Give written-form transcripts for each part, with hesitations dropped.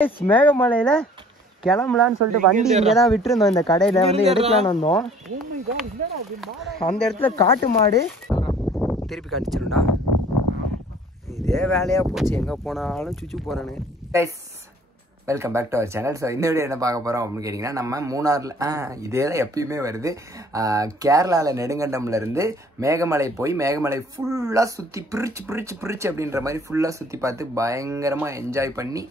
மேகமலையில கிளம்பலான்னு சொல்லிட்டு வண்டி இங்கே தான் விட்டுருந்தோம். இந்த கடையில் வந்து எடுக்கலான்னு வந்தோம். அந்த இடத்துல காட்டு மாடு திருப்பி கண்டிச்சிருந்தா இதே வேலையாக போச்சு. எங்கே போனாலும் சுச்சு போகிறானுங்க. Guys welcome back to our channel. So இந்த வீடியோ என்ன பார்க்க போகிறோம் அப்படின்னு கேட்டிங்கன்னா, நம்ம மூணாரில் இதே தான் எப்பயுமே வருது. கேரளாவில் நெடுங்கண்டம்லேருந்து மேகமலை போய் மேகமலை ஃபுல்லாக சுற்றி பிரிச்சு அப்படின்ற மாதிரி ஃபுல்லாக சுற்றி பார்த்து பயங்கரமாக என்ஜாய் பண்ணி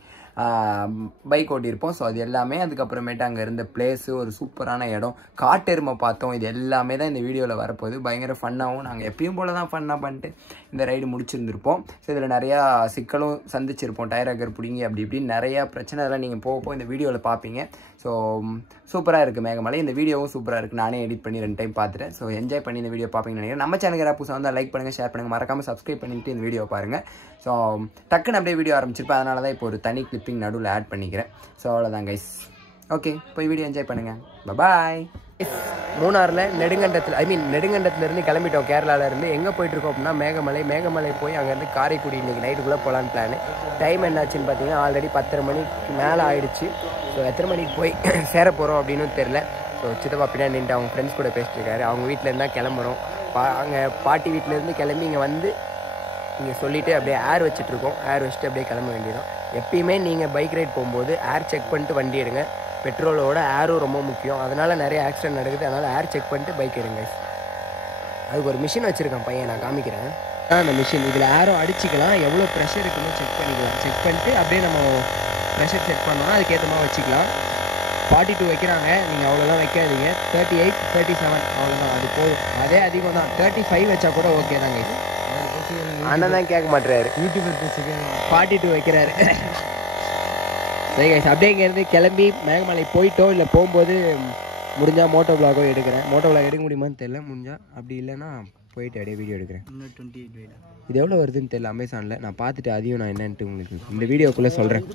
பைக் ஓட்டியிருப்போம். ஸோ அது எல்லாமே அதுக்கப்புறமேட்டு அங்கே இருந்த பிளேஸு, ஒரு சூப்பரான இடம், காட்டெருமை பார்த்தோம். இது எல்லாமே தான் இந்த வீடியோவில் வரப்போகுது. பயங்கர ஃபன்னாகவும் நாங்கள் எப்பயும் போல தான் ஃபன்னாக பண்ணிட்டு இந்த ரைடு முடிச்சிருந்துருப்போம். ஸோ இதில் நிறையா சிக்கலும் சந்திச்சிருப்போம். டயர் ஆக்கர் பிடிங்கி அப்படி இப்படின்னு நிறையா பிரச்சனை எல்லாம் நீங்கள் போக இந்த வீடியோவில் பார்ப்பீங்க. ஸோ சூப்பராக இருக்குது மேகமலை. இந்த வீடியோவும் சூப்பராக இருக்குது. நானே எடிட் பண்ணி 2 டைம் பார்த்துட்டேன். ஸோ என்ஜாய் பண்ணி இந்த வீடியோ பார்ப்பீங்கன்னு நினைக்கிறேன். நம்ம சேனலுக்கு யாராவது புதுசாக வந்தால் லைக் பண்ணுங்கள், ஷேர் பண்ணுங்கள், மறக்காமல் சப்ஸ்கிரைப் பண்ணிவிட்டு இந்த வீடியோ பாருங்கள். ஸோ டக்குன்னு அப்படியே வீடியோ ஆரம்பிச்சிருப்பேன். அதனால தான் இப்போ ஒரு தனி கிளிப்பிங் நடுவில் ஆட் பண்ணிக்கிறேன். ஸோ அவ்வளோதான் கைஸ். ஓகே, போய் வீடியோ என்ஜாய் பண்ணுங்கள். பாய். மூணாரில் நெடுங்கண்டத்துலேருந்து கிளம்பிட்டோம். கேரளாவிலேருந்து எங்கே போயிட்டுருக்கோம் அப்படின்னா மேகமலை போய் அங்கேருந்து காரைக்குடி இன்றைக்கி நைட்டுக்குள்ளே போகலான்னு பிளானு. டைம் என்னாச்சுன்னு பார்த்தீங்கன்னா ஆல்ரெடி 10:30 மணிக்கு மேலே ஆயிடுச்சு. ஸோ எத்தனை மணிக்கு போய் சேர போகிறோம் அப்படின்னு தெரில. ஸோ சித்தப்பா பின்னாடி நின்று அவங்க ஃப்ரெண்ட்ஸ் கூட பேசிட்டு இருக்காரு. அவங்க வீட்டிலேருந்து தான் கிளம்புறோம். அங்கே பாட்டி வீட்டிலேருந்து கிளம்பி இங்கே வந்து இங்கே சொல்லிவிட்டு அப்படியே ஏர் வச்சுட்ருக்கோம். ஏர் வச்சுட்டு அப்படியே கிளம்ப வேண்டியதான். எப்பயுமே நீங்கள் பைக் ரைட் போகும்போது ஏர் செக் பண்ணிட்டு வண்டி எடுங்க. பெட்ரோலோட ஏரும் ரொம்ப முக்கியம். அதனால் நிறைய ஆக்சிடென்ட் நடக்குது. அதனால் ஏர் செக் பண்ணிட்டு பைக் எடுங்க. அதுக்கு ஒரு மிஷின் வச்சுருக்கேன் பையன், நான் காமிக்கிறேன். அந்த மிஷின் இதில் ஏரும் அடிச்சிக்கலாம், எவ்வளோ ப்ரெஷர் இருக்குன்னு செக் பண்ணிக்கலாம். செக் பண்ணிட்டு அப்படியே நம்ம ப்ரெஷர் செக் பண்ணோன்னா அதுக்கேற்ற மாதிரி வச்சுக்கலாம். 42 வைக்கிறாங்க, நீங்கள் அவ்வளோதான் வைக்காதீங்க. 38, 37 அவ்வளோதான், அது போதும். அதே அதிகம் தான். 35 வச்சா கூட ஓகே தாங்க. அண்ணன் தான் கேட்க மாட்டுறாரு, யூடியூபர் 42 வைக்கிறாரு. சரி கைஸ், அப்படியே இங்கேருந்து கிளம்பி மேகமலை போயிட்டோம். இல்லை போகும்போது முடிஞ்சால் மோட்டோ விளாகோ எடுக்கிறேன். மோட்டோ விளாக் எடுக்க முடியுமான்னு தெரியல. முடிஞ்சால், அப்படி இல்லைன்னா போயிட்டு அப்படியே வீடியோ எடுக்கிறேன். இது எவ்வளோ வருதுன்னு தெரியல அமேசானில். நான் பார்த்துட்டு அதையும் நான் என்னன்ட்டு உங்களுக்கு இந்த வீடியோக்குள்ளே சொல்கிறேன்.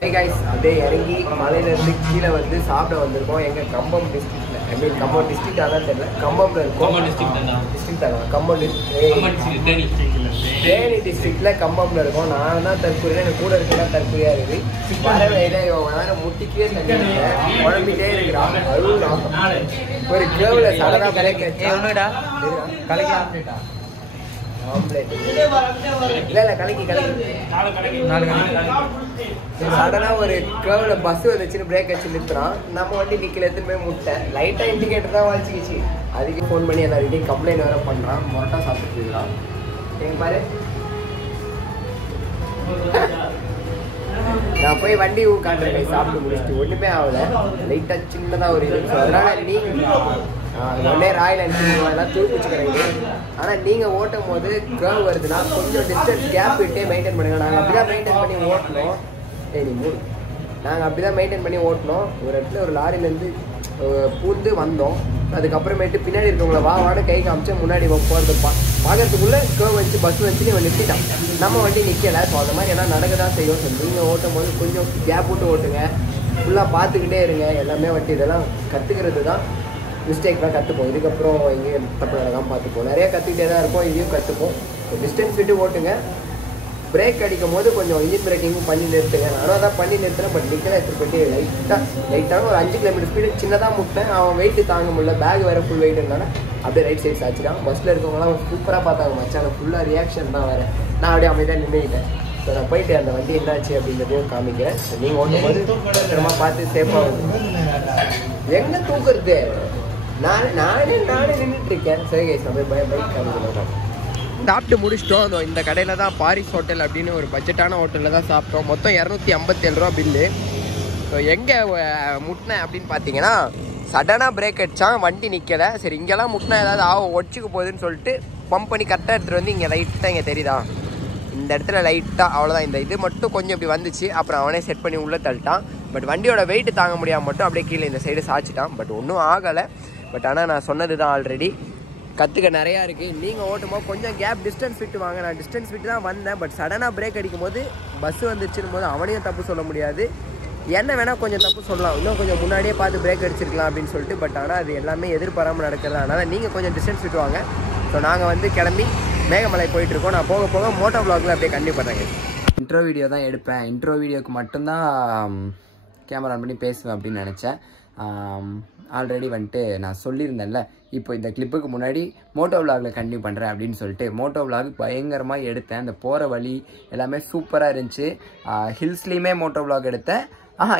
ஹே கைஸ், அப்படியே இறங்கி மலையிலேருந்து கீழே வந்து சாப்பிட வந்திருக்கோம். எங்கள் கம்பம் டிஸ்ட்ரிக்டில், கம்பம் டிஸ்ட்ரிக்டாக தான் தெரியல, கம்பமில் இருக்கோம். டிஸ்ட்ரிக்ட் தான் கம்பம் தேனி டிஸ்ட்ரிக்டில் கம்பமில் இருக்கோம். நான் தான் தற்கொலை, எனக்கு கூட இருக்கலாம் தற்கொலையாக இருக்குது. பறவையில் வேறு முட்டிக்கே தண்ணி குழம்பிட்டே இருக்கிறான். ஒரு கேவில் சடனாக கலக்கி ஆம்லேட் இல்லை கலக்கி சடனாக ஒரு கேவில் பஸ் வந்துச்சுன்னு பிரேக் வச்சு நிறுத்துறான். நம்ம வண்டி நிற்கல, எடுத்துன்னு போய் முட்டை லைட்டாக இண்டிகேட்டர் தான் வச்சுக்கிச்சு. அதுக்கு ஃபோன் பண்ணி எல்லாருக்கிட்டையும் கம்ப்ளைண்ட் வேறு பண்ணுறான். மொரட்டா சாப்பிட்டு இருக்கிறான். எங்க பாரு, நான் போய் வண்டி உட்காந்துருக்கேன் சாப்பிட்டு முடிச்சுட்டு. ஒன்றுமே ஆகலை, லைட்டாக சின்னதாக ஒரு இது. அதனால் நீங்கள் உடனே ராயல் என்ஃபீல்டு எல்லாம் தூக்கிச்சுக்கிறீங்க. ஆனால் நீங்கள் ஓட்டும் போது கேர்வ் வருதுன்னா கொஞ்சம் டிஸ்டன்ஸ் கேப் விட்டே மெயின்டைன் பண்ணுங்கள். நாங்கள் அப்படி தான் மெயின்டைன் பண்ணி ஓட்டணும். நாங்கள் அப்படி தான் மெயின்டைன் பண்ணி ஓட்டணும். ஒரு இடத்துல ஒரு லாரியிலேருந்து பூந்து வந்தோம். அதுக்கப்புறமேட்டு பின்னாடி இருக்கவங்கள வாட கை காமிச்சு முன்னாடி போகிறது பார்க்கறதுக்குள்ளே கேர்வ் வச்சு பஸ் வச்சு இவன் நிறுத்திட்டான். நம்ம வண்டி நிற்கலை. ஸோ அந்த மாதிரி எல்லாம் நடக்க தான் செய்யும். ஸோ நீங்கள் ஓட்டும் போது கொஞ்சம் கேப் விட்டு ஓட்டுங்க. ஃபுல்லாக பார்த்துக்கிட்டே இருங்க. எல்லாமே வண்டி இதெல்லாம் கற்றுக்கிறது தான். மிஸ்டேக் தான் கற்றுப்போம். இதுக்கப்புறம் எங்கேயும் தப்பு நடக்காமல் பார்த்துப்போம். நிறையா கற்றுக்கிட்டே தான் இருப்போம். இதையும் கற்றுப்போம். டிஸ்டன்ஸ் விட்டு ஓட்டுங்க. பிரேக் அடிக்கும் போது கொஞ்சம் இன்ஜின் பிரேக்கிங்கும் பண்ணி நிறுத்துங்க. நானும் தான் பண்ணி நிறுத்துறேன். பட் நிற்கல, எடுத்துகிட்டு போய்ட்டு லைட்டான ஒரு 5 கிலோமீட்டர் ஸ்பீடு சின்னதாக முட்டேன். அவன் வெயிட்டு தாங்க முடியல. பேக் வேறு ஃபுல் வெயிட் இருந்தாலும் அப்படியே ரைட் சைட் சாச்சிட்டான். பஸ்ஸில் இருக்கவங்களாம் சூப்பராக பார்த்தாங்க. மச்சான ஃபுல்லாக ரியாக்ஷன் தான் வேறு. நான் அப்படியே அமைதியாக நின்றுக்கிட்டேன். ஸோ நான் போயிட்டு அந்த வண்டி என்னாச்சு அப்படிங்கிறதையும் காமிக்கிறேன். ஸோ நீங்கள் ஓட்டும் போது பத்திரமா பார்த்து சேஃபாக எங்கே தூக்குறது. நானே நின்றுட்டு இருக்கேன். சரி கைஸ், நம்ம பைக் காமிக்கிறோம். சாப்பிட்டு முடிச்சிட்டோம். இந்த கடையில் தான் பாரிஸ் ஹோட்டல் அப்படின்னு ஒரு பட்ஜெட்டான ஹோட்டலில் தான் சாப்பிட்டோம். மொத்தம் 257 ரூபா பில்லு. ஸோ எங்கே முட்டினேன் அப்படின்னு பார்த்தீங்கன்னா, சடனாக பிரேக் அடித்தான், வண்டி நிற்கலை. சரி இங்கெல்லாம் முட்டினா ஏதாவது ஒடிச்சுக்க போகுதுன்னு சொல்லிட்டு பம்ப் பண்ணி கரெக்டாக எடுத்துகிட்டு வந்து இங்கே லைட்டாக இங்கே தெரியுதா, இந்த இடத்துல லைட்டாக அவ்வளோதான். இந்த இது மட்டும் கொஞ்சம் இப்படி வந்துச்சு. அப்புறம் அவனே செட் பண்ணி உள்ளே தள்ளிட்டான். பட் வண்டியோட வெயிட் தாங்க முடியாமல் மட்டும் அப்படியே கீழே இந்த சைடு சாச்சிட்டான். பட் ஒன்றும் ஆகலை. பட் ஆனால் நான் சொன்னது தான், ஆல்ரெடி கற்றுக்க நிறையா இருக்குது. நீங்கள் ஓட்டும்போது கொஞ்சம் கேப் டிஸ்டன்ஸ் விட்டு வாங்க. நான் டிஸ்டன்ஸ் விட்டு தான் வந்தேன். பட் சடனாக பிரேக் அடிக்கும் போது பஸ்ஸு வந்துருச்சுன்னு போது அவனையும் தப்பு சொல்ல முடியாது. என்ன வேணால் கொஞ்சம் தப்பு சொல்லலாம், இன்னும் கொஞ்சம் முன்னாடியே பார்த்து பிரேக் அடிச்சிருக்கலாம் அப்படின்னு சொல்லிட்டு. பட் ஆனால் அது எல்லாமே எதிர்பாராமல் நடக்கிறது. அதனால் நீங்கள் கொஞ்சம் டிஸ்டன்ஸ் விட்டு வாங்க. ஸோ நாங்கள் வந்து கிளம்பி மேகமலை போயிட்டுருக்கோம். நான் போக போக மோட்டோ விளாகில் அப்படியே கண்டிப்பாக பண்ணுறேங்க. இன்ட்ரோ வீடியோ தான் எடுப்பேன், இன்ட்ரோ வீடியோக்கு மட்டும்தான் கேமரா ஆன் பண்ணி பேசுவேன் அப்படின்னு நினச்சேன். ஆல்ரெடி வந்துட்டு நான் சொல்லியிருந்தேன்ல, இப்போ இந்த கிளிப்புக்கு முன்னாடி மோட்டோ விலாகில் கண்டினியூ பண்ணுறேன் அப்படின்னு சொல்லிட்டு மோட்டோ விலாக் பயங்கரமாக எடுத்தேன். அந்த போகிற வழி எல்லாமே சூப்பராக இருந்துச்சு. ஹில்ஸ்லேயுமே மோட்டோ விலாக் எடுத்தேன்.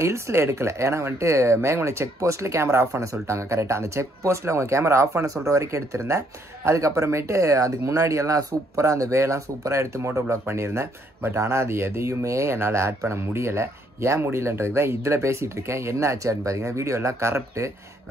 ஹில்ஸில் எடுக்கலை, ஏன்னா வந்துட்டு மேகமலை செக் போஸ்ட்டில் கேமரா ஆஃப் பண்ண சொல்லிட்டாங்க. கரெக்டாக அந்த செக் போஸ்ட்டில் அவங்க கேமரா ஆஃப் பண்ண சொல்கிற வரைக்கும் எடுத்திருந்தேன். அதுக்கப்புறமேட்டு அதுக்கு முன்னாடியெல்லாம் சூப்பராக அந்த வேலாம் சூப்பராக எடுத்து மோட்டோ விலாக் பண்ணியிருந்தேன். பட் ஆனால் அது எதையுமே என்னால் ஆட் பண்ண முடியலை. ஏன் முடியலன்றதுக்கு தான் இதில் பேசிகிட்டு இருக்கேன். என்ன ஆச்சு அப்படின்னு பார்த்தீங்கன்னா, வீடியோ எல்லாம் கரெக்டு.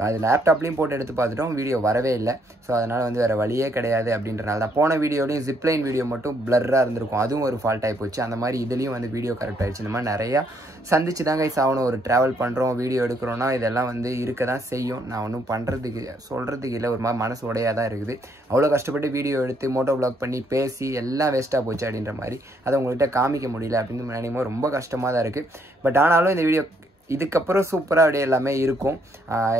அது லேப்டாப்லேயும் போட்டு எடுத்து பார்த்துட்டோம், வீடியோ வரவே இல்லை. ஸோ அதனால் வந்து வேறு வழியே கிடையாது அப்படின்றனால தான். போன வீடியோலையும் ஜிப்லைன் வீடியோ மட்டும் பிளர்ராக இருந்திருக்கும், அதுவும் ஒரு ஃபால்ட் ஆகி போச்சு. அந்த மாதிரி இதுலேயும் வந்து வீடியோ கரெக்ட் ஆகிடுச்சு. இந்த மாதிரி நிறையா சந்திச்சு தாங்க ஆகணும். ஒரு ட்ராவல் பண்ணுறோம், வீடியோ எடுக்கிறோன்னா இதெல்லாம் வந்து இருக்க தான் செய்யும். நான் ஒன்றும் பண்ணுறதுக்கு சொல்கிறதுக்கு இல்லை, ஒரு மாதிரி மனசு உடையாக தான் இருக்குது. அவ்வளோ கஷ்டப்பட்டு வீடியோ எடுத்து மோட்டோ விலாக் பண்ணி பேசி எல்லாம் வேஸ்ட்டாக போச்சு அப்படின்ற மாதிரி அதை உங்கள்கிட்ட காமிக்க முடியல அப்படின்னு நினைக்கும் ரொம்ப கஷ்டமாக தான் இருக்குது. பட் ஆனாலும் இந்த வீடியோ இதுக்கப்புறம் சூப்பராக அப்படியே எல்லாமே இருக்கும்.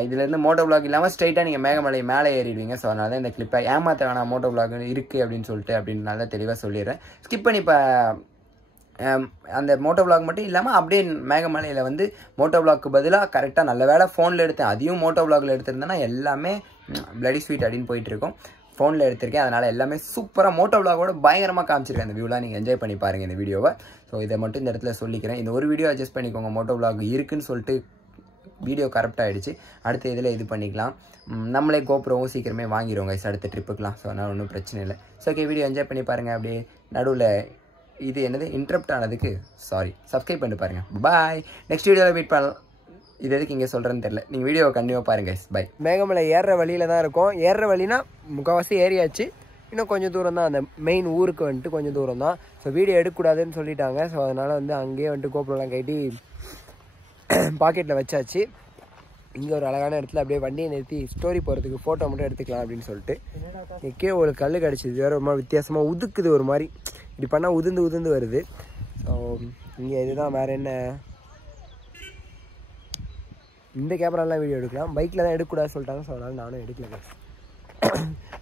இதுலேருந்து மோட்டோ விலாக் இல்லாமல் ஸ்ட்ரைட்டாக நீங்கள் மேகமலை மேலே ஏறிடுவீங்க. ஸோ அதனால தான் இந்த கிளிப்பை ஏமாற்ற வேணாம், மோட்டோ விலாக் இருக்குது அப்படின்னு சொல்லிட்டு அப்படின்றனால தான் தெளிவாக சொல்லிடுறேன். ஸ்கிப் பண்ணி இப்போ அந்த மோட்டோ விலாக் மட்டும் இல்லாமல் அப்படியே மேகமலையில் வந்து மோட்டோ விலாக்கு பதிலாக கரெக்டாக நல்ல வேலை ஃபோனில் எடுத்தேன். அதையும் மோட்டோ விலாகில் எடுத்திருந்தேன்னா எல்லாமே பிளடி ஸ்வீட் அப்படின்னு போயிட்டுருக்கோம். ஃபோனில் எடுத்திருக்கேன், அதனால் எல்லாமே சூப்பராக மோட்டோ விலாகோட பயங்கரமாக காமிச்சிருக்கேன். அந்த வியூலாம் நீங்கள் என்ஜாய் பண்ணி பாருங்கள் இந்த வீடியோவை. ஸோ இதை மட்டும் இந்த இடத்துல சொல்லிக்கிறேன். இந்த ஒரு வீடியோ அட்ஜஸ்ட் பண்ணிக்கோங்க. மோட்டோ விலாக் இருக்குன்னு சொல்லிட்டு வீடியோ கரெக்டாகிடுச்சு. அடுத்த இதில் இது பண்ணிக்கலாம். நம்மளே கோப்ரோவும் சீக்கிரமே வாங்கிடுவோங்க அடுத்த ட்ரிப்புக்கெலாம். ஸோ அதனால் ஒன்றும் பிரச்சனை இல்லை. ஸோ ஓகே, வீடியோ என்ஜாய் பண்ணி பாருங்கள். அப்படியே நடுவில் இது என்னது இன்டரப்ட் ஆனதுக்கு சாரி, சப்ஸ்கிரைப் பண்ணிட்டு பாருங்கள். பாய், நெக்ஸ்ட் வீடியோவில் மீட் பண்ணலாம். இது எதுக்கு இங்கே சொல்கிறேன்னு தெரியல, நீங்கள் வீடியோவை கண்டிப்பாக பாருங்கள். பை. மேகமலை ஏறுற வழியில் தான் இருக்கும். ஏறுற வழினா முக்கால்வாசி ஏரியாச்சு, இன்னும் கொஞ்சம் தூரம் தான். அந்த மெயின் ஊருக்கு வந்துட்டு கொஞ்சம் தூரம் தான். ஸோ வீடியோ எடுக்கக்கூடாதுன்னு சொல்லிட்டாங்க. ஸோ அதனால் வந்து அங்கேயே வந்துட்டு கோப்ரோலாம் கட்டி பாக்கெட்டில் வச்சாச்சு. இங்கே ஒரு அழகான இடத்துல அப்படியே வண்டியை நிறுத்தி ஸ்டோரி போகிறதுக்கு ஃபோட்டோ மட்டும் எடுத்துக்கலாம் அப்படின்னு சொல்லிட்டு கீழே ஒரு கல் கிடச்சிது. வேறு ஒரு மாதிரி வித்தியாசமாக உதுக்குது, ஒரு மாதிரி இப்படி பண்ணால் உதிர்ந்து வருது. ஸோ இங்கே இதுதான். வேறு என்ன, இந்த கேமராலாம் வீடியோ எடுக்கலாம், பைக்கில் தான் எடுக்கக்கூடாது சொல்லிட்டாங்க. ஸோ அதனால் நானும் எடுக்கல.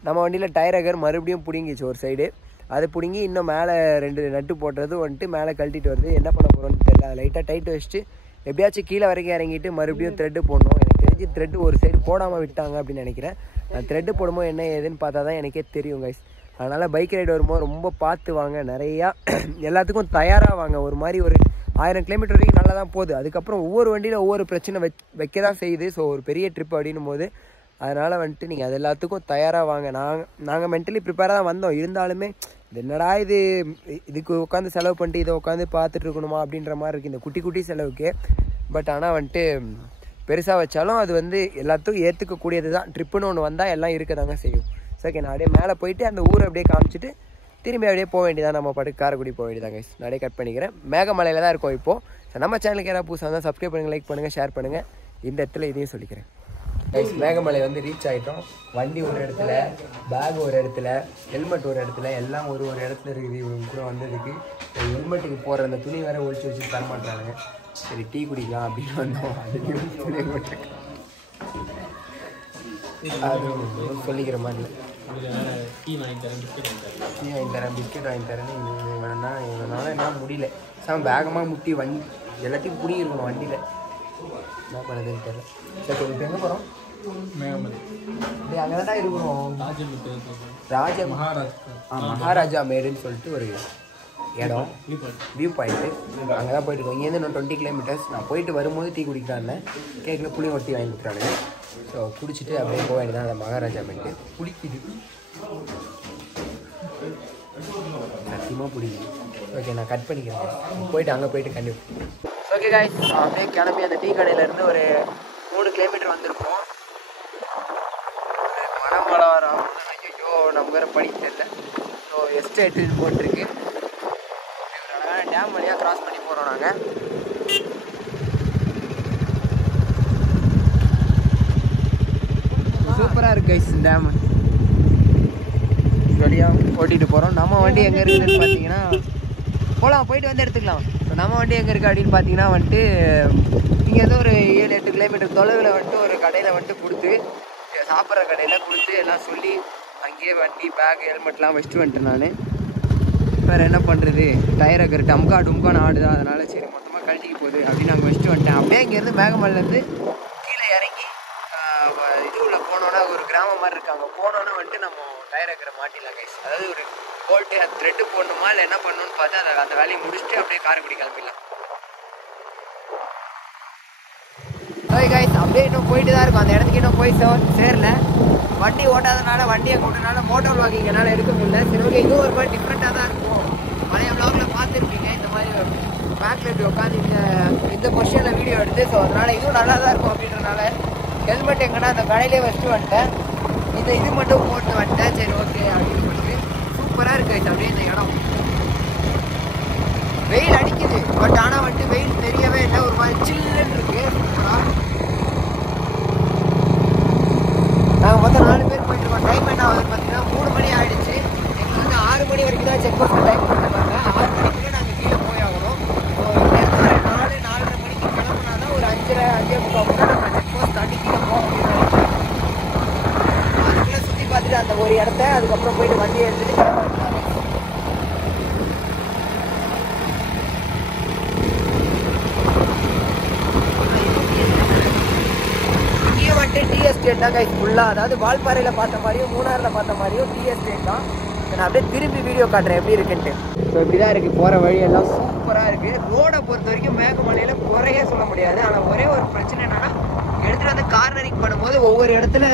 நம்ம வண்டியில் டயர் அகர் மறுபடியும் பிடுங்கிச்சு ஒரு சைடு. அது பிடுங்கி இன்னும் மேலே 2 நட்டு போட்டுறது வந்துட்டு மேலே கழட்டிட்டு வருது. என்ன பண்ண போகிறோன்னு தெரியல. லைட்டாக டைட்டு வச்சுட்டு எப்படியாச்சும் கீழே வரைக்கும் இறங்கிட்டு மறுபடியும் த்ரெட்டு போடணும். எனக்கு தெரிஞ்சு த்ரெட்டு ஒரு சைடு போடாமல் விட்டாங்க அப்படின்னு நினைக்கிறேன். நான் த்ரெட்டு போடும்போது என்ன ஏதுன்னு பார்த்தா தான் எனக்கே தெரியும் கைஸ். அதனால் பைக் ரைடு வரும்போது ரொம்ப பார்த்து வாங்க, நிறையா எல்லாத்துக்கும் தயாராக வாங்க. ஒரு மாதிரி ஒரு 1000 கிலோமீட்டர் வரைக்கும் நல்லா தான் போகுது. அதுக்கப்புறம் ஒவ்வொரு வண்டியில் ஒவ்வொரு பிரச்சனை வைக்க தான் செய்யுது. ஸோ ஒரு பெரிய ட்ரிப் அப்படின்னும் போது அதனால் வந்துட்டு நீங்கள் அது எல்லாத்துக்கும் தயாராக வாங்க. நாங்கள் மென்டலி ப்ரிப்பேராக தான் வந்தோம். இருந்தாலுமே என்னடா இதுக்கு உட்காந்து செலவு பண்ணிட்டு இதை உட்காந்து பார்த்துட்டு இருக்கணுமா அப்படின்ற மாதிரி இருக்குது இந்த குட்டி குட்டி செலவுக்கு. பட் ஆனால் வந்துட்டு பெருசாக வச்சாலும் அது வந்து எல்லாத்துக்கும் ஏற்றுக்கக்கூடியது தான். ட்ரிப்புன்னு ஒன்று வந்தால் எல்லாம் இருக்க தாங்க செய்யும். ஸோ ஓகே, நான் அப்படியே மேலே போயிட்டு அந்த ஊரை அப்படியே காமிச்சிட்டு திரும்பி அப்படியே போக வேண்டியதான். நம்ம பாட்டு காரைக்குடி போக வேண்டியதாங்க. நிறைய கட் பண்ணிக்கிறேன். மேகமலையில் தான் இருக்கோம் இப்போது. ஸோ நம்ம சேனலுக்கு யாராவது புதுசாக இருந்தால் சப்ஸ்கிரைப் பண்ணுங்கள், லைக் பண்ணுங்கள், ஷேர் பண்ணுங்கள். இந்த இடத்துல இதையும் சொல்லிக்கிறேன். மேகமலை வந்து ரீச் ஆகிட்டோம். வண்டி ஒரு இடத்துல, பேக் ஒரு இடத்துல, ஹெல்மெட் ஒரு இடத்துல, எல்லாம் ஒரு இடத்துல இருக்குது. இவங்க கூட வந்ததுக்கு ஹெல்மெட்டுக்கு போகிற அந்த துணி வேறு ஒழிச்சு வச்சு தர மாட்டாங்க. சரி டீ குடிக்கலாம் அப்படின்னு வந்தோம். அது சொல்லிக்கிற மாதிரி டீ வாங்கி தரேன், பிஸ்கெட் வாங்கி தரேன்னு வேணா இவனால என்ன முடியல. சார் வேகமாக முட்டி வண்டி எல்லாத்தையும் பிடிங்கிருக்கணும் வண்டியில். என்ன பண்ணுறதுன்னு தெரியல. சரி இப்போ எங்கே போகிறோம்? மேகமலை அங்கே தான் இருக்கிறோம். மகாராஜா மேடுன்னு சொல்லிட்டு ஒரு இடம், வியூ பாயிண்ட்டு. அங்கே தான் போயிட்டு இருக்கோம். இங்கேருந்து இன்னும் 20 கிலோமீட்டர்ஸ். நான் போயிட்டு வரும்போது டீ குடிக்கிறாங்க, கேட்கல புளி ஒட்டி வாங்கி கொடுக்குறாங்க. ஸோ குடிச்சிட்டு அப்படியே போக வேண்டியதான். அந்த மகாராஜா மேட்டு பிடிக்குது, சத்தியமாக பிடிக்குது. ஓகே, நான் கட் பண்ணிக்கிறேன். போயிட்டு அங்கே போயிட்டு கண்டிப்பாக. ஓகே காய்ஸ், அப்படியே கிளம்பி அந்த டீ கடையிலேருந்து ஒரு 3 கிலோமீட்டர் வந்திருப்போம். மழை வரும். ஐயோ, நம்ம வேறு படிக்க தெரியல. ஸோ எஸ்டேட்டுன்னு போட்டிருக்கு. அழகான டேம் வழியாக க்ராஸ் பண்ணி போகிறோம் நாங்கள். சூப்பராக இருக்குது கைஸ் இந்த டேமு. வழியாக ஓட்டிகிட்டு போகிறோம். நம்ம வண்டி எங்கே இருக்குதுன்னு பார்த்தீங்கன்னா போகலாம், போயிட்டு வந்து எடுத்துக்கலாம். ஸோ நம்ம வண்டி எங்கே இருக்குது அப்படின்னு பார்த்தீங்கன்னா வந்துட்டு இங்கே ஏதோ ஒரு 7-8 கிலோமீட்டர் தொலைவில் வந்துட்டு ஒரு கடையில் வந்துட்டு கொடுத்து, சாப்பிட்ற கடையில் கொடுத்து எல்லாம் சொல்லி அங்கேயே வண்டி பேக் ஹெல்மெட்லாம் வச்சுட்டு வந்துட்டேன் நான். வேறு என்ன பண்ணுறது, டயர் இருக்கிற டும்கான்னு ஆடுதான். அதனால் சரி மொத்தமாக கழட்டிக்கு போகுது அப்படின்னு நாங்கள் வச்சுட்டு வந்துட்டேன். அப்படியே இங்கேருந்து மேகமலையிலேருந்து கீழே இறங்கி இது உள்ள போனோன்னா ஒரு கிராமம் மாதிரி இருக்காங்க. போனோன்னா வந்துட்டு நம்ம டயர் இருக்கிற மாட்டிடலாம் கைஸ். அதாவது ஒரு போல்ட்டு அது த்ரெட்டு போடணுமா இல்லை என்ன பண்ணணும்னு பார்த்து அந்த வேலையை முடிச்சுட்டு அப்படியே காரைக்குடி கிளம்பிடலாம். ஓகே கைஸ், அப்படியே இன்னும் போயிட்டு தான் இருக்கும். அந்த இடத்துக்கு இன்னும் போய் சேரல. வண்டி ஓட்டாதனால வண்டியை கொண்டனால மோட்டோ விளாகிங் என்னால் எடுக்க முடியல. சரி ஓகே, இதுவும் ஒரு மாதிரி டிஃப்ரெண்ட்டாக தான் இருக்கும். பழைய விளாகில் பார்த்துருப்பீங்க இந்த மாதிரி பேக்கில் இப்படி உட்காந்து இந்த பொசிஷனில் வீடியோ எடுத்து. ஸோ அதனால் இதுவும் நல்லா தான் இருக்கும். அப்படின்றனால ஹெல்மெட் எங்கன்னா அந்த கடையிலே வச்சுட்டு வந்துட்டேன். இது மட்டும் போட்டு வந்துட்டேன். சரி ஓகே அப்படின்னு சொல்லிட்டு சூப்பராக இருக்குது அப்படியே இந்த இடம். வெயில் அடிக்குது, பட் ஆனால் வந்துட்டு வெயில் தெரியவே இல்லை. ஒரு மாதிரி சில்லுன்னு இருக்குது. சூப்பராக. நாங்கள் மொத்தம் 4 பேர் போயிட்டுருக்கோம். டைம் என்ன ஆகுது பார்த்தீங்கன்னா 3 மணி ஆகிடுச்சு. எங்களுக்கு வந்து 6 மணி வரைக்கும் தான் செக் போஸ்ட் டைம் கொடுத்துருக்காங்க. 6 மணிக்குள்ளே நாங்கள் கீழே போய் ஆகணும். ஸோ இங்கேருந்து ஒரு 4-4:30 மணிக்கு கிளம்புனா தான் ஒரு 5:30-5:45 நம்ம செக் போஸ்ட் தாண்டி கீழே போக முடியும். அதுக்குள்ளே சுற்றி பார்த்துட்டு அந்த ஒரு இடத்த அதுக்கப்புறம் போயிட்டு வண்டியை எடுத்துகிட்டு கிளம்பிட்டாங்க. டி எஸ்டேட் தான் கைஸ் ஃபுல்லாக. அதாவது வால்பாறையில் பார்த்த மாதிரியும் மூணாரில் பார்த்த மாதிரியும் டி எஸ்டேட் தான். நான் அப்படியே திரும்பி வீடியோ காட்டுறேன் எப்படி இருக்குன்ட்டு. ஸோ இப்படி தான் இருக்குது. போகிற வழியெல்லாம் சூப்பராக இருக்குது. ரோடை பொறுத்த வரைக்கும் மேகமலையில் குறைய சொல்ல முடியாது. ஆனால் ஒரே ஒரு பிரச்சனை என்னென்னா, எடுத்துகிட்டு வந்து கார்னரிங் பண்ணும்போது ஒவ்வொரு இடத்துல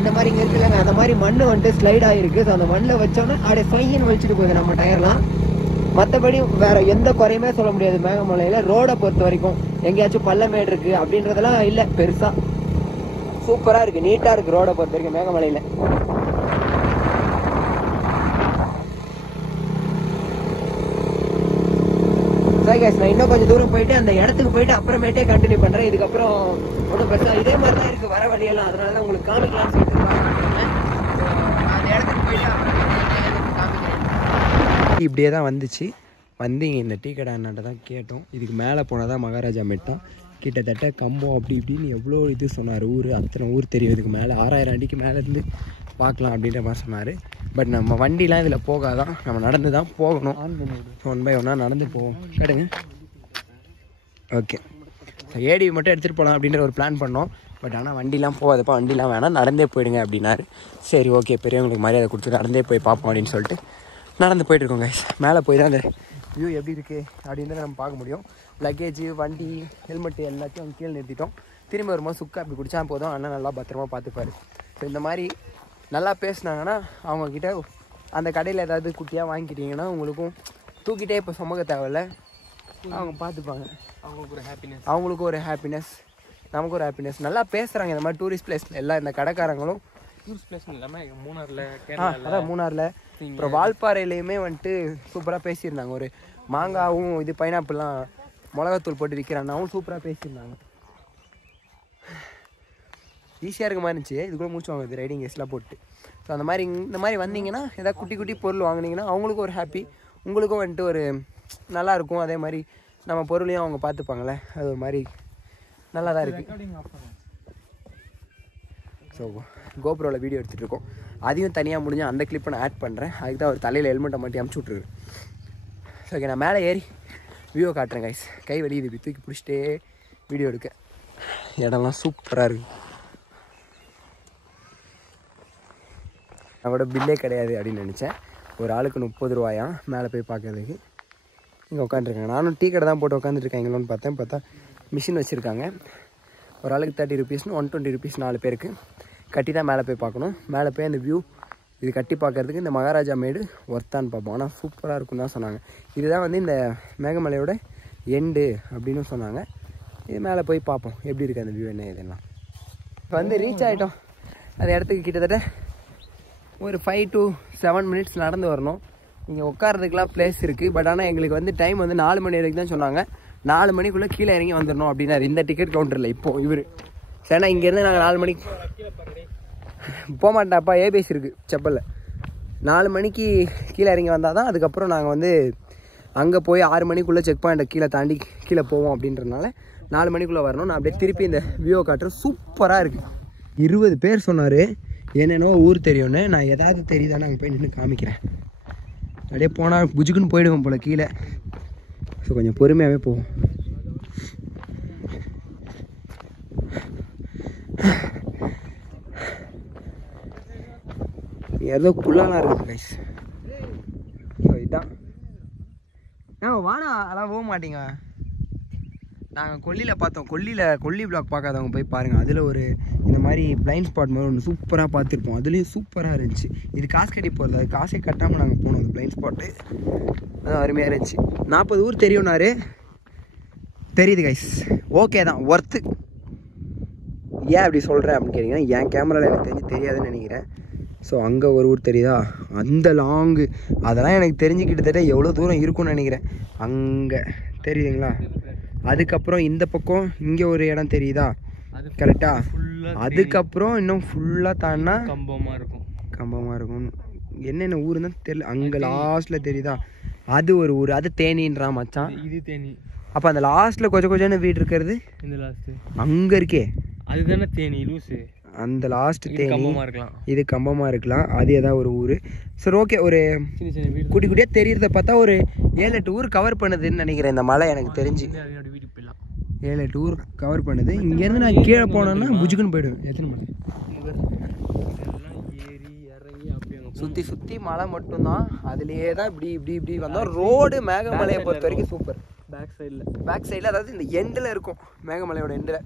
இந்த மாதிரி இங்கே இருக்குல்லங்க, அந்த மாதிரி மண் வந்துட்டு ஸ்லைட் ஆகிருக்கு. ஸோ அந்த மண்ணில் வச்சோன்னா அப்படியே ஃபைன்னு வச்சுட்டு போகுது நம்ம டயர்லாம். மற்றபடி வேறு எந்த குறையுமே சொல்ல முடியாது மேகமலையில். ரோடை பொறுத்த வரைக்கும் எங்கேயாச்சும் பள்ளமேடு இருக்குது அப்படின்றதெல்லாம் இல்லை பெருசாக. சூப்பராக இருக்குது, நீட்டாக இருக்குது ரோடை பொறுத்த வரைக்கும் மேகமலையில். சரி கைஸ், நான் இன்னும் கொஞ்சம் தூரம் போயிட்டு அந்த இடத்துக்கு போயிட்டு அப்புறமேட்டே கண்டினியூ பண்ணுறேன். இதுக்கப்புறம் ஒன்றும் பெருசாக இதே மாதிரி தான் இருக்குது வர வழியெல்லாம். அதனால தான் உங்களுக்கு காமிக்கலாம்னு சொல்லிட்டு அந்த இடத்துக்கு போயிட்டு அப்புறமேட்டு காமிக்கிறேன். இப்படியே தான் வந்துச்சு. வந்து இங்கே இந்த டீ கடை அண்ணாட்ட தான் கேட்டோம். இதுக்கு மேலே போனால் தான் மகாராஜா மெட் தான். கிட்டத்தட்ட கம்பம் அப்படி இப்படின்னு எவ்வளோ இது சொன்னார். ஊர் அத்தனை ஊர் தெரியும். இதுக்கு மேலே 6000 அடிக்கு மேலேருந்து பார்க்கலாம் அப்படின்ற மாதிரி சொன்னார். பட் நம்ம வண்டிலாம் இதில் போகாதான், நம்ம நடந்து தான் போகணும். 1 by 1 நடந்து போவோம். கேட்டுங்க. ஓகே, ஏடி மட்டும் எடுத்துகிட்டு போகலாம் அப்படின்ற ஒரு பிளான் பண்ணோம். பட் ஆனால் வண்டிலாம் போகாதப்பா, வண்டிலாம் வேணாம், நடந்தே போயிடுங்க அப்படின்னாரு. சரி ஓகே, பெரியவங்களுக்கு மரியாதை கொடுத்து நடந்தே போய் பார்ப்போம் அப்படின்னு சொல்லிட்டு நடந்து போயிட்டுருக்கோங்க. மேலே போய் தான் அந்த வியூ எப்படி இருக்குது அப்படின்றத நம்ம பார்க்க முடியும். லக்கேஜ், வண்டி, ஹெல்மெட்டு எல்லாத்தையும் அவங்க கீழே நிறுத்திட்டோம். திரும்பி வரும்போது சுக்கா அப்படி குடிச்சா போதும். அண்ணன் நல்லா பத்திரமா பார்த்துப்பாரு. ஸோ இந்த மாதிரி நல்லா பேசுனாங்கன்னா அவங்கக்கிட்ட அந்த கடையில் ஏதாவது குட்டியாக வாங்கிக்கிட்டிங்கன்னா உங்களுக்கும் தூக்கிட்டே இப்போ சுமக்க தேவையில்ல, அவங்க பார்த்துப்பாங்க. அவங்களுக்கு ஒரு ஹாப்பினஸ், நமக்கு ஒரு ஹாப்பினஸ். நல்லா பேசுகிறாங்க இந்த மாதிரி டூரிஸ்ட் பிளேஸில் எல்லாம். இந்த கடைக்காரங்களும் டூரிஸ்ட் பிளேஸ் இல்லாமல் மூணாரில் அப்புறம் வால்பாறையிலையுமே வந்துட்டு சூப்பராக பேசியிருந்தாங்க. ஒரு மாங்காவும் இது பைனாப்பிள்லாம் மிளகாத்தூள் போட்டு விற்கிறான்னாவும் சூப்பராக பேசியிருந்தாங்க. ஈஸியாக இருக்க மாதிரி இருந்துச்சு. இது கூட மூச்சு வாங்குது ரைடிங் கேஸ்லாம் போட்டு. ஸோ அந்த மாதிரி இந்த மாதிரி வந்தீங்கன்னா ஏதாவது குட்டி குட்டி பொருள் வாங்கினீங்கன்னா அவங்களுக்கும் ஒரு ஹாப்பி, உங்களுக்கும் வந்துட்டு ஒரு நல்லாயிருக்கும். அதே மாதிரி நம்ம பொருளையும் அவங்க பார்த்துப்பாங்களே, அது ஒரு மாதிரி நல்லா தான் இருக்குது. ஸோ கோப்ரோவில் வீடியோ எடுத்துகிட்டு இருக்கோம். அதையும் தனியாக முடிஞ்சால் அந்த கிளிப்பை நான் ஆட் பண்ணுறேன். அதுக்கு தான் ஒரு தலையில் ஹெல்மெட்டை மட்டும் அமுச்சு விட்ருக்கேன். ஸோ ஓகே, நான் மேலே ஏறி வியூவை காட்டுறேன் கைஸ். கை வெளியே இப்படி தூக்கி பிடிச்சிட்டே வீடியோ எடுக்க. இடம்லாம் சூப்பராக இருக்குது. அவரோட பில்லே கிடையாது அப்படின்னு நினச்சேன். ஒரு ஆளுக்கு 30 ரூபாயா மேலே போய் பார்க்கறதுக்கு. இங்கே உட்காந்துருக்காங்க. நானும் டீ கடை தான் போட்டு உட்காந்துருக்காங்களோன்னு பார்த்தா மிஷின் வச்சுருக்காங்க. ஒரு ஆளுக்கு 30 ரூபீஸ்னு 120 ரூபீஸ் 4 பேருக்கு கட்டி தான் மேலே போய் பார்க்கணும். மேலே போய் அந்த வியூ இது கட்டி பார்க்குறதுக்கு இந்த மகாராஜா மேடு ஒர்த்தான்னு பார்ப்போம். ஆனால் சூப்பராக இருக்குன்னு தான் சொன்னாங்க. இதுதான் வந்து இந்த மேகமலையோட எண்டு அப்படின்னு சொன்னாங்க. இது மேலே போய் பார்ப்போம் எப்படி இருக்குது அந்த வியூ என்ன இதெல்லாம். இப்போ வந்து ரீச் ஆகிட்டோம் அந்த இடத்துக்கு. கிட்டத்தட்ட ஒரு 5 to 7 minutes நடந்து வரணும். இங்கே உட்காரதுக்கெலாம் பிளேஸ் இருக்குது. பட் ஆனால் எங்களுக்கு வந்து டைம் வந்து 4 மணி வரைக்கும் தான் சொன்னாங்க. 4 மணிக்குள்ளே கீழே இறங்கி வந்துடணும் அப்படின்னாரு இந்த டிக்கெட் கவுண்டரில். இப்போது இவர் சரிண்ணா இங்கேருந்து நாங்கள் 4 மணிக்கு போக மாட்டேன்ப்பா, ஏபிஎஸ் இருக்குது செப்பலில். 4 மணிக்கு கீழே இறங்கி வந்தால் தான் அதுக்கப்புறம் நாங்கள் வந்து அங்கே போய் 6 மணிக்குள்ளே செக் பாயிண்ட்டை கீழே தாண்டி கீழே போவோம் அப்படின்றதுனால 4 மணிக்குள்ளே வரணும். நான் அப்படியே திருப்பி இந்த வியூவை காட்டுறேன். சூப்பராக இருக்குது. 20 பேர் சொன்னார் என்னென்னோ ஊர் தெரியும்னு. நான் ஏதாவது தெரியுதானே அங்கே போய் நின்று காமிக்கிறேன். அப்படியே போனால் புஜுக்குன்னு போயிடுவோம் போல் கீழே. ஸோ கொஞ்சம் பொறுமையாகவே போவோம். ஏதோ குள்ளாலாம் இருக்குது கைஸ். ஸோ இதுதான் வாடா. அதெல்லாம் போக மாட்டீங்க. நாங்கள் கொல்லியில் பார்த்தோம். கொல்லி பிளாக் பார்க்காதவங்க போய் பாருங்கள். அதில் ஒரு இந்த மாதிரி பிளைண்ட் ஸ்பாட் மாதிரி ஒன்று சூப்பராக பார்த்துருப்போம். அதுலேயும் சூப்பராக இருந்துச்சு. இது காசு கட்டி போகிறது. அது காசே கட்டாமல் நாங்கள் போனோம் அந்த பிளைண்ட் ஸ்பாட்டு. அதுவும் அருமையாக இருந்துச்சு. 40 ஊர் தெரியும்னாரு. தெரியுது கைஸ். ஓகே தான், ஒர்த்து. ஏன் அப்படி சொல்கிறேன் அப்படின்னு கேட்டிங்கன்னா, என் கேமராவில் எனக்கு தெரியாதுன்னு நினைக்கிறேன். ஸோ அங்கே ஒரு ஊர் தெரியுதா, அந்த லாங்கு அதெல்லாம் எனக்கு தெரிஞ்சு கிட்டத்தட்ட எவ்வளோ தூரம் இருக்கும்னு நினைக்கிறேன். அங்கே தெரியுதுங்களா? அதுக்கப்புறம் இந்த பக்கம் இங்கே ஒரு இடம் தெரியுதா கரெக்டாக? அதுக்கப்புறம் இன்னும் ஃபுல்லாக தாண்டினா கம்பமாக இருக்கும். என்னென்ன ஊர் தான் தெரியல. அங்கே லாஸ்ட்டில் தெரியுதா, அது ஒரு ஊர். அது தேனின்றா மச்சான். இது தேனி. அப்போ அந்த லாஸ்ட்டில் கொஞ்சம் வீடு இருக்கிறது இந்த லாஸ்ட்டு அங்கே இருக்கே, அதுதானே தேனி லூஸு. அந்த லாஸ்ட் தேனி இது கம்பமாக இருக்கலாம். அது ஏதாவது ஒரு ஊர். சரி ஓகே. ஒரு குட்டி குட்டியாக தெரியுறத பார்த்தா ஒரு 7-8 ஊர் கவர் பண்ணுதுன்னு நினைக்கிறேன் இந்த மலை. எனக்கு தெரிஞ்சு 7-8 ஊர் கவர் பண்ணுது. இங்கேருந்து நான் கீழே போனேன்னா புஜுக்குன்னு போயிடுவேன். எத்தனை மலை சுற்றி மலை மட்டும்தான். அதுலேயே தான் இப்படி வந்தோம். ரோடு மேகமலையை பொறுத்த வரைக்கும் சூப்பர். பேக் சைடில் அதாவது இந்த எண்டில் இருக்கும், மேகமலையோட எண்டில்.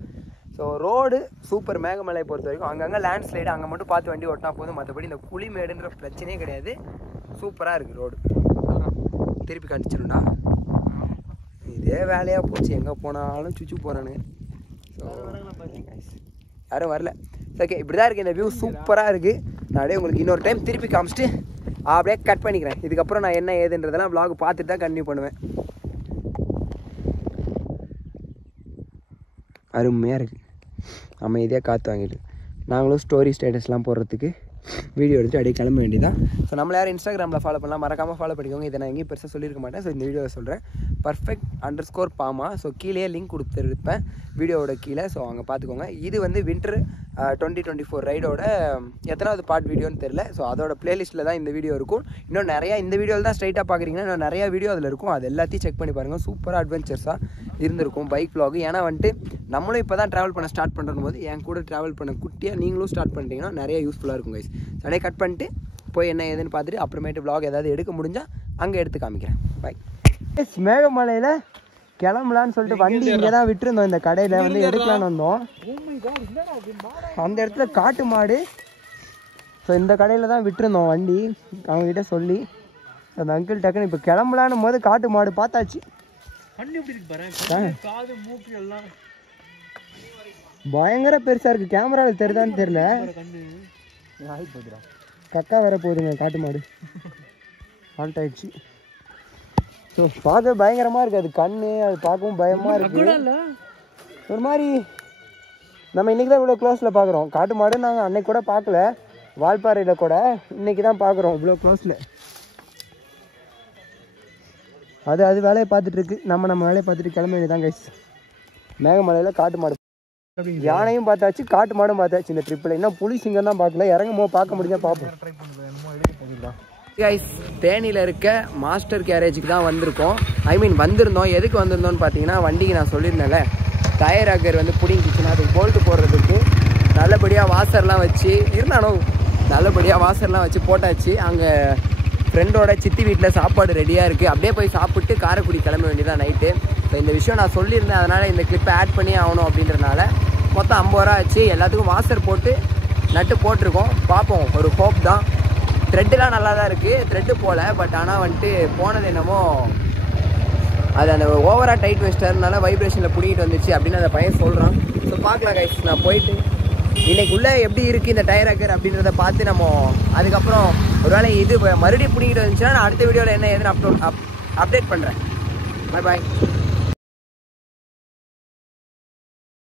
So road super. மேகமலையை பொறுத்த வரைக்கும் அங்கங்கே லேண்ட்ஸ்லைடு, அங்கே மட்டும் பார்த்து வண்டி ஓட்டினா போதும். மற்றபடி இந்த குழிமேடுன்ற பிரச்சனையே கிடையாது. சூப்பராக இருக்குது ரோடு. திருப்பி காணிச்சிருண்டா. இதே வேலையாக போச்சு. எங்கே போனாலும் சுச்சு போகிறானுங்க. ஸோ யாரும் வரல. ஓகே, இப்படி தான் இருக்குது இந்த வியூ. சூப்பராக இருக்குது. நான் அப்படியே உங்களுக்கு இன்னொரு டைம் திருப்பி காமிச்சிட்டு அப்படியே கட் பண்ணிக்கிறேன். இதுக்கப்புறம் நான் என்ன ஏதுன்றதெல்லாம் vlog பார்த்துட்டு தான் கண்டினியூ பண்ணுவேன். அருமையாக இருக்குது. அமைதியாக காற்று வாங்கிட்டு நாங்களும் ஸ்டோரி ஸ்டேட்டஸ்லாம் போடுறதுக்கு வீடியோ எடுத்துகிட்டு அப்படியே கிளம்ப வேண்டியதான். ஸோ நம்மள யாரும் இன்ஸ்டாகிராமில் ஃபாலோ பண்ணலாம், மறக்காமல் ஃபாலோ பண்ணிக்கோங்க. இதை நான் எங்கேயும் பெருசாக சொல்லியிருக்க மாட்டேன். ஸோ இந்த வீடியோவில் சொல்கிறேன், perfect_pama. ஸோ கீழே லிங்க் கொடுத்துருப்பேன் வீடியோவோட கீழே. ஸோ அங்கே பார்த்துக்கோங்க. இது வந்து வின்டர் 2024 ரைடோட எத்தனாவது பார்ட் வீடியோன்னு தெரில. ஸோ அதோட பிளேலிஸ்ட்டில் தான் இந்த வீடியோ இருக்கும். இன்னும் நிறையா இந்த வீடியோவில் தான் ஸ்ட்ரைட்டாக பார்க்குறீங்கன்னா இன்னும் நிறையா வீடியோ அதில் இருக்கும். அது எல்லாத்தையும் செக் பண்ணி பாருங்கள். சூப்பராக அட்வென்ச்சர்ஸாக இருந்திருக்கும் பைக் vlog. ஏன்னா வந்துட்டு நம்மளும் இப்போ தான் ட்ராவல் பண்ண ஸ்டார்ட் பண்ணுறது போது என் கூட ட்ராவல் பண்ண குட்டியாக நீங்களும் ஸ்டார்ட் பண்ணிட்டீங்கன்னா நிறைய யூஸ்ஃபுல்லாக இருக்கும் கைஸ். அப்படியே கட் பண்ணிட்டு போய் என்ன ஏதுன்னு பார்த்துட்டு அப்புறமேட்டு vlog ஏதாவது எடுக்க முடிஞ்சால் அங்கே எடுத்து காமிக்கிறேன். பாய். மேகமலையில் கிளம்பலான்னு சொல்லிட்டு வண்டி இங்கே தான் விட்டுருந்தோம். இந்த கடையில் வந்து எடுக்கலான்னு வந்தோம். அந்த இடத்துல காட்டு மாடு. ஸோ இந்த கடையில் தான் விட்டுருந்தோம் வண்டி அவங்ககிட்ட சொல்லி. அந்த அங்கிள் டக்குன்னு இப்போ கிளம்பலான்னு போது காட்டு மாடு பார்த்தாச்சு. பயங்கர பெருசா இருக்கு. கேமராவில் தெரியுதான்னு தெரியல. கக்கா வேற போகுதுங்க காட்டு மாடு. ஆல்ட் ஆயிடுச்சு. ஸோ பார்க்க பயங்கரமா இருக்கு. அது கண்ணு அது பார்க்கவும் பயமா இருக்கு. ஒரு மாதிரி நம்ம இன்னைக்கு தான் இவ்வளோ க்ளோஸில் பார்க்குறோம் காட்டு மாடு. நாங்கள் அன்னைக்கு கூட பார்க்கல, வால்பாறையில் கூட. இன்னைக்கு தான் பார்க்குறோம் இவ்வளோ க்ளோஸில். அது வேலையை பார்த்துட்டு இருக்கு. நம்ம வேலையை பார்த்துட்டு கிளம்ப வேண்டியதான் கைஸ். மேகமலையில் காட்டு மாடு, யானையும் பார்த்தாச்சு, காட்டு மாடும் பார்த்தாச்சு இந்த ட்ரிப்பில். இன்னும் புலி சிங்கம் தான் பார்க்கல. இறங்குமோ பார்க்க முடிஞ்சா பார்ப்போம் கைஸ். தேனியில் இருக்க மாஸ்டர் கேரேஜுக்கு தான் வந்திருக்கோம். வந்திருந்தோம். எதுக்கு வந்திருந்தோம்னு பார்த்தீங்கன்னா, வண்டிக்கு நான் சொல்லியிருந்தேன்ல டயர் அக்கர் வந்து பிடிங்கிச்சுன்னா அதுக்கு போல்ட்டு போடுறதுக்கு நல்லபடியாக வாசர்லாம் வச்சு இருந்தாலும் நல்லபடியாக வாசர்லாம் வச்சு போட்டாச்சு. அங்கே ஃப்ரெண்டோட சித்தி வீட்டில் சாப்பாடு ரெடியாக இருக்குது. அப்படியே போய் சாப்பிட்டு காரைக்குடி கிளம்ப வேண்டியதான் நைட்டு. ஸோ இந்த விஷயம் நான் சொல்லியிருந்தேன், அதனால் இந்த கிளிப்பை ஆட் பண்ணி ஆகணும் அப்படின்றனால மொத்தம் 50 ரூபா ஆச்சு. எல்லாத்துக்கும் வாசர் போட்டு நட்டு போட்டிருக்கோம். பார்ப்போம், ஒரு ஹோப் தான். த்ரெட்டுலாம் நல்லா தான் இருக்குது, த்ரெட்டு போகல. பட் ஆனால் வந்துட்டு போனது என்னமோ அது அந்த ஓவராக டைட் வச்சிட்டதுனால வைப்ரேஷனில் பிடிக்கிட்டு வந்துச்சு அப்படின்னு அந்த பையன் சொல்கிறான். ஸோ பார்க்கலாம் கைஸ். நான் போயிட்டு இன்னைக்குள்ளே எப்படி இருக்குது இந்த டயர் அக்கர் அப்படின்றத பார்த்து நம்ம அதுக்கப்புறம் ஒருவேளை இது மறுபடியும் பிடிக்கிட்டு வந்துச்சுன்னா நான் அடுத்த வீடியோவில் என்ன ஏதுன்னு அப்டேட் பண்ணுறேன். பாய் பாய்.